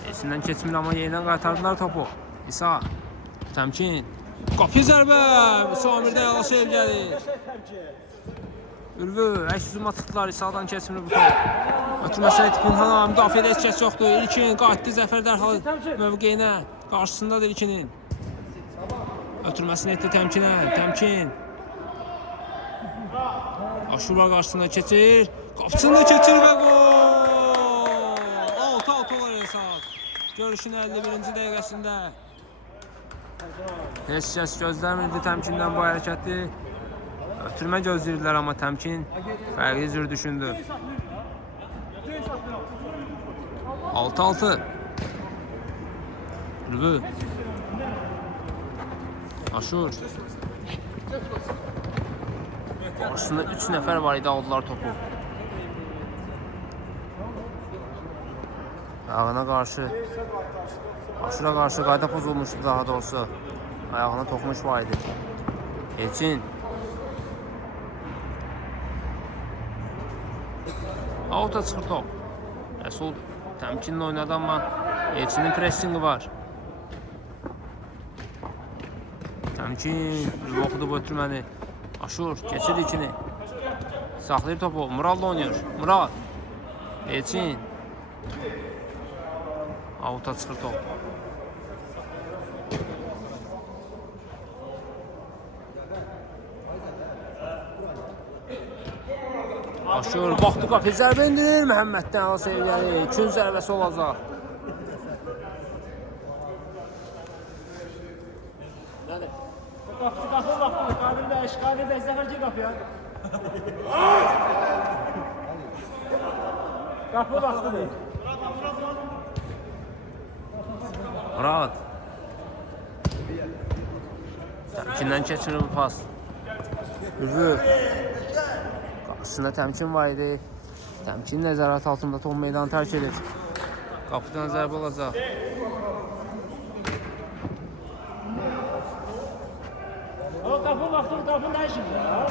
Elçindən keçmir amma yenidən qaytardılar topu. İsa. Təmkin. Qapı zərbə. Samirdən əla seyv gəlir. Ürvü əks üzümə tutdular. İsa'dan keçmir bu top. Ötürməsi etdi Pünhana. Müdafiədə heç kəs yoxdur. İlkin qayıtdı. Zəfər dərhal mövqeyinə. Qarşısındadır İlkinin. Ötürməsini etdi təmkinə. Təmkin. Aşura qarşısında keçir. Qapısında keçir və gol! 6-6 olar hesab. görüşün 51-ci dəqiqəsində. Heç kəs gözləmirdi təmkindən bu hərəkəti. Ötürmə gözləyirdilər, amma təmkin fərqli cür düşündü. 6-6. Ülvü. Aşur. Aslında 3 nəfər var idi, aldılar topu. Ayağına qarşı, Aşura qarşı qayda pozulmuşdu daha doğrusu. Ayağına toxmuş var idi. Elçin. Auta çıxır top. Rəsul təmkinlə oynadı, amma Elçinin pressingi var. Təmkin oxudu bu ötürməni. Aşur keçir ikini. Saxlayır topu. Muradla oynayır. Murad. Elçin. Auta çıxır top. Aşır, baxdı qapı zərbə indirir. Məhəmməddən ala seviyəli. 2 zərbəsi olacaq. Qapı vaxtı, Qadir bəy, Zəfər ki qapıya. Qapı vaxtıdır. Murad. Təmkindən keçirir bu pas. Ülvü. Qarşısında təmkin var idi. Təmkin nəzarət altında top meydanı tərk edir. Qapıdan zərbə olacaq. O qapı vaxtı, qapı nə işin var?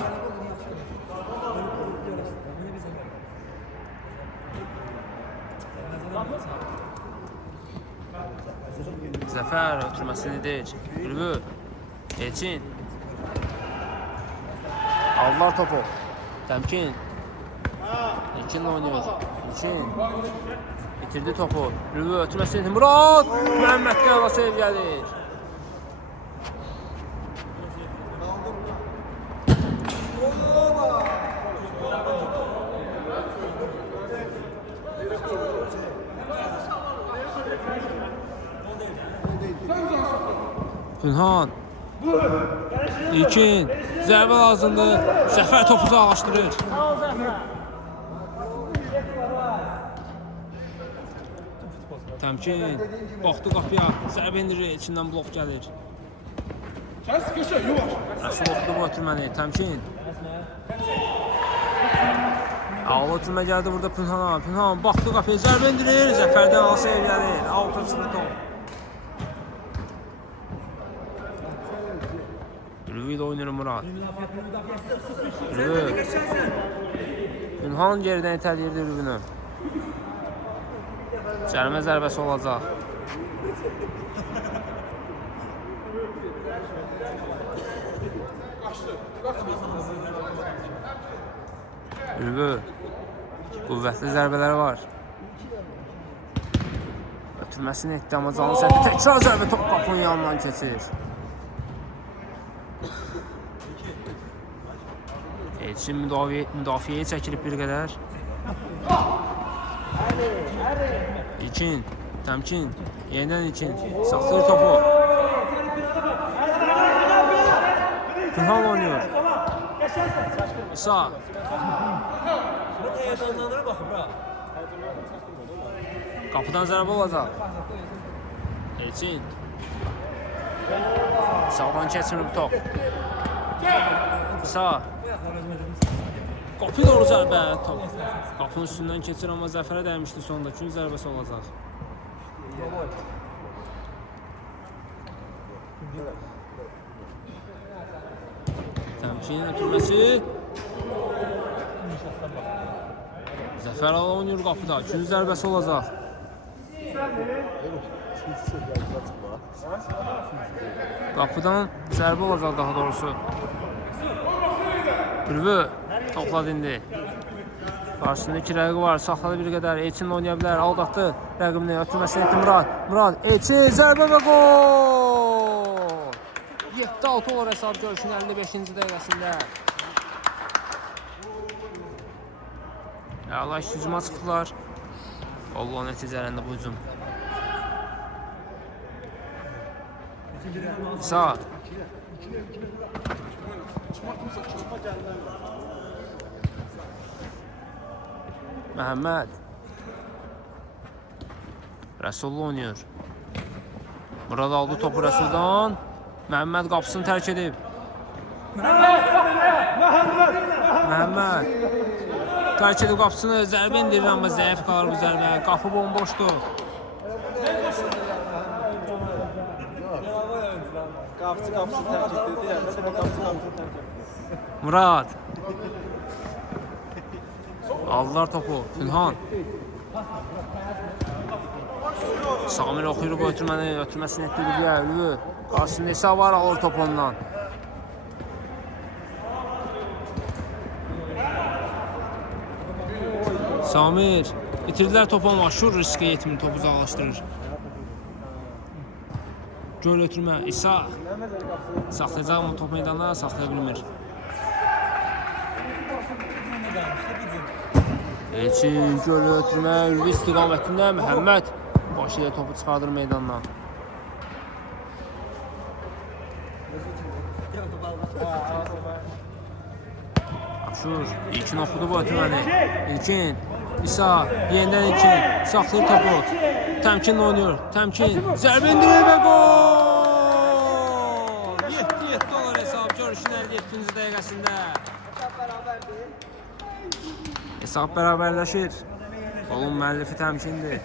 Zəfər ötürməsini deyir. Ülvü. Elçin. Aldılar topu. Təmkin. Elçinlə oynayır. Elçin. Bitirdi topu. Ülvü ötürməsini deyir. Murad. Məhəmməd Qəla sev gəlir. Pünhan. İlkin. Zərbə lazımdır. Zəfər topu uzaqlaşdırır. Təmkin. Baxdı qapıya. Zərbə indirir. İçindən blok gəlir. Rəsul oxudu bu ötürməni. Təmkin. Ağlı ötürmə gəldi burada Pünhana. Pünhan baxdı qapıya. Zərbə indirir. Zəfərdən ala sev gəlir. 6 top. Ülvü ilə oynayır Murad. Ülvü. Pünhan geridən itəliyirdi Ülvünü. Cərimə zərbəsi olacaq. Ülvü. Qüvvətli zərbələri var. Ötürməsini etdi, amma canlı səhvə təkrar zərbə top qapının yanından keçir. Elçin müdafiəyə çəkilib bir qədər. İlkin, təmkin, yenidən İlkin, saxlayır topu. Pünhan oynuyor. İsa. Qapıdan zərbə olacaq. Elçin. Sağdan keçirir bu top. İsa. Qapı doğru zərbə. Qapının üstündən keçir, amma Zəfərə dəymişdi sonunda. 2 zərbəsi olacaq. Təmkin ötürməsi. Zəfər ala oynayır qapıda. 2 zərbəsi olacaq. Qapıdan zərbə olacaq daha doğrusu. Ülvü topladı indi. Qarşısında 2 rəqibi var. Saxladı bir qədər. Elçin oynaya bilər. Aldatdı rəqibini. Ötürməsini etdi Murad. Murad. Elçin zərbə və gol. 7-6 olur hesab görüşün 55-ci dəqiqəsində. Əla hücuma çıxdılar. Allah nəticələrində bu hücum. İsa. Məhəmməd. Rəsullu oynuyor. Murad aldı topu Rəsuldan. Məhəmməd qapısını tərk edib. Məhəmməd. Tərk edib qapısını. Zərbə indirir, amma zəif qalır bu zərbə. Qapı bomboşdur. Qapısı tərk etdi. Qapısı tərk etdi. Murad. Aldılar topu. Günhan. Samir oxuyur bu ötürməsini etdirdi. Ülvü. Qarşısında isə var, alır topu ondan. Samir. İtirdilər topu ama şur riskə yetmir, topu uzaqlaşdırır. Göl ötürmə. İsa. Saxlayacaq mı top meydana? Saxlaya bilmir. Elçin göl ötürmə. Ülvü istiqamətində Məhəmməd. Başı ilə topu çıxardır meydandan. Abşur. İlkin oxudu bu ötürməni. İlkin. İsa. Yenidən İlkin. Saxlayır topu. Təmkinlə oynuyor. Təmkin. Zərbə indirir və gol! 7-7 olur hesab. Görüşün 57-ci dəqiqəsində. Hesab bərabərləşir. Golun müəllifi təmkindir.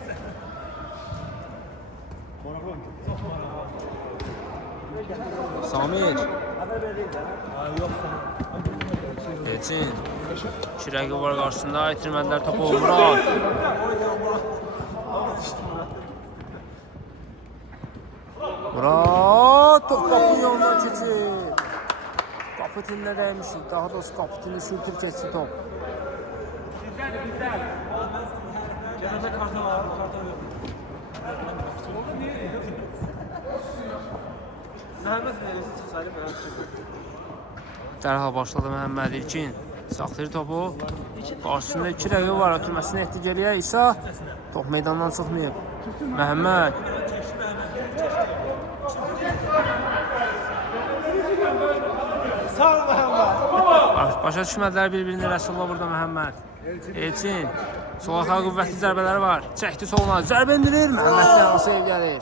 Samir. Elçin. İki rəqib var qarşısında. İtirmədilər topu. Murad. Murad. Top qapının yolundan keçir. Qapı tilinə dəymişdi. Daha doğrusu qapı tilini sürtür keçsin top. Cənazə kartı var, kartı yox. Məhəmməd verirsin, çıxsaydı mən çıxsaydı. Dərhal başladı Məhəmməd İlkin. Saxlayır topu. Qarşısında iki rəqib var. Ötürməsini etdi geriyə. İsa. Top meydandan çıxmayıb. Məhəmməd. Sağ ol Məhəmməd. Başa düşmədilər bir-birini Rəsulullah burada Məhəmməd. Elçin. Sol ayağa qüvvətli zərbələri var. Çəkdi soluna. Zərbə indirir. Məhəmməddən hansı ev gəlir.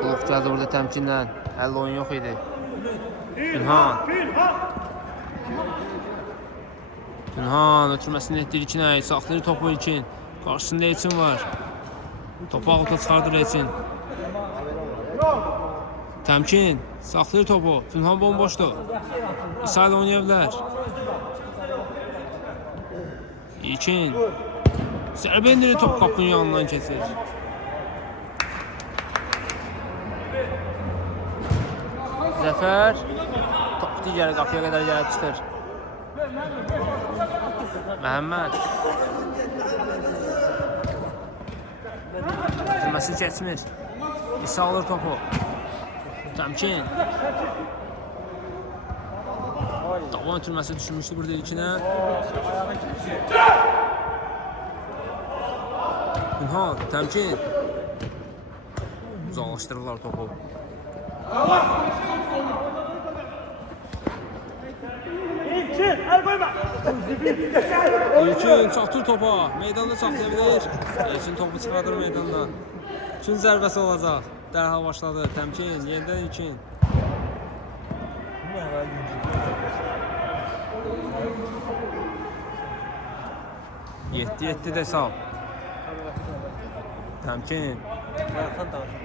Blok gəldi burada təmkinlə. Həll oyun yox idi. Günhan. Günhan ötürməsini etdi İlkinə. Saxlayır topu İlkin. Qarşısında Elçin var. Topu alta çıxardır Elçin. Təmkin. Saxlayır topu. Günhan bomboşdur. İsa ilə oynaya bilər. İlkin. Zərbə indirir, top qapının yanından keçir. Zəfər. Top digər qapıya qədər gəlib çıxır. Məhəmməd. Ötürməsi keçmir. İsa alır topu. Təmkin. Davam ötürməsi düşünmüşdü burada İlkinə. Günhan, təmkin. Uzaqlaşdırırlar topu. İlkin, el koyma. İlkin çatır topa. Meydanda saxlaya bilir. İlkin topu çıxardır meydandan. Üçün zərbəsi olacaq. Dərhal başladı. Təmkin, yenidən İlkin. 7-7 də hesab. Təmkin. Ayaqdan danışın.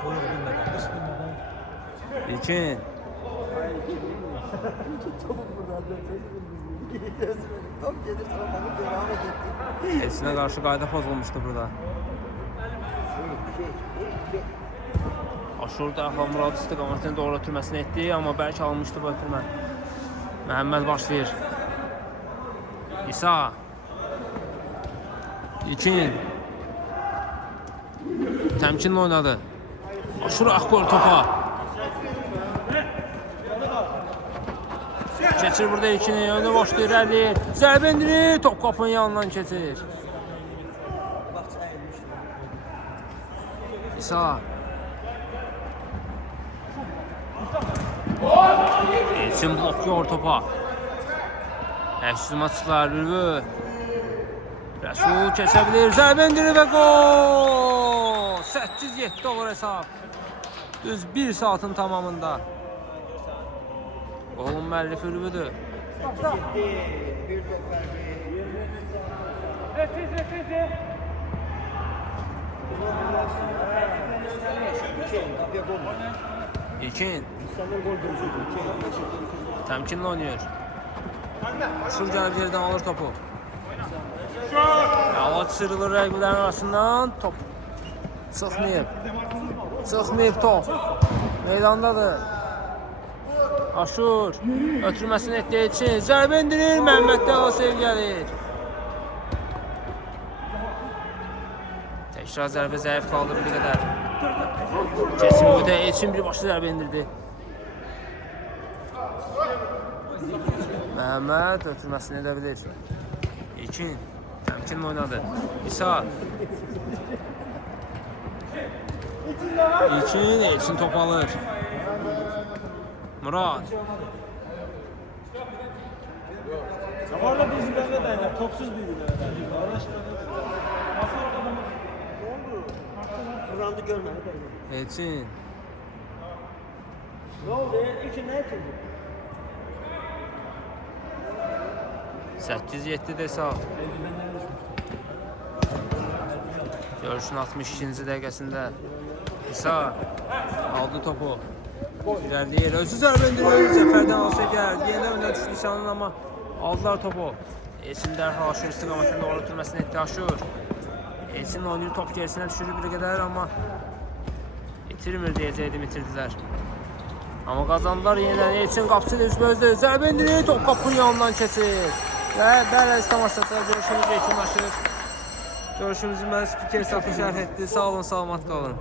Soyuq bilmədən, qış bilmədən. İlkin. Top gelir sana bakıp devam etti. Elçinə qarşı qayda pozulmuşdu burada. Aşur dərhal Murad istiqamətini doğru ötürməsini etdi, amma bəlkə almışdı bu ötürmə. Məhəmməd başlayır. İsa. İlkin. Təmkinlə oynadı. Aşur ayaq qoyur topa. Keçir burada ikini, önü boş irəliyir. Zərbə endirir, top qapının yanından keçir. İsa. Elçin blokluyor topa. Əksizmə çıxlar, Ülvü. Rəsul keçə bilir, zərbə endirir və gol! 8-7 olur hesab. Düz 1 saatın tamamında. Golun müəllifi Ülvüdür. İlkin. Temkinli oynuyor. Şur canı yerden alır topu. Avat sırılır rəqiblərin arasından. Top çıxmayıb. Çıxmayıb top. Meydandadır. Aşur. Ötürməsini etdiyi için. Zərbə endirir. Məhəmməddə o sev gəlir. Tekrar zərbə zəif qaldı bir qədər. Kesin ötə Elçin bir başlı zərbə indirdi. Məhəmməd ötürməsini edə bilir. İlkin. Temkinli oynadı. İsa. İlkin. Elçin top alır. Murat. Orada bizim bende de topsuz bir gün. Burandı görmedi. Elçin. Ne oldu? İki ne ettin? 8-7 de sağ. Görüşün 62-ci dəqiqəsində İsa aldı topu. İlerleyir. Özü zərbə endirir. Zəfərdən alsa gəlir. Yenə önə düşdü İsa'nın ama aldılar topu. Elçin dərhal Aşur istiqamətində doğru ötürməsini etdi Aşur. Elçin oynuyor, top gerisinə düşürür bir qədər amma itirmir deyəcəkdim, itirdilər. Amma qazandılar yenə. Elçin qapısı ilə üzbözdə zərbə endirir. Top qapının yanından keçir. Və bəli tamaşaçılar görüşümüz yekunlaşır. Görüşümüzü mən spiker Safi şərh etdi. Sağ olun, salamat qalın.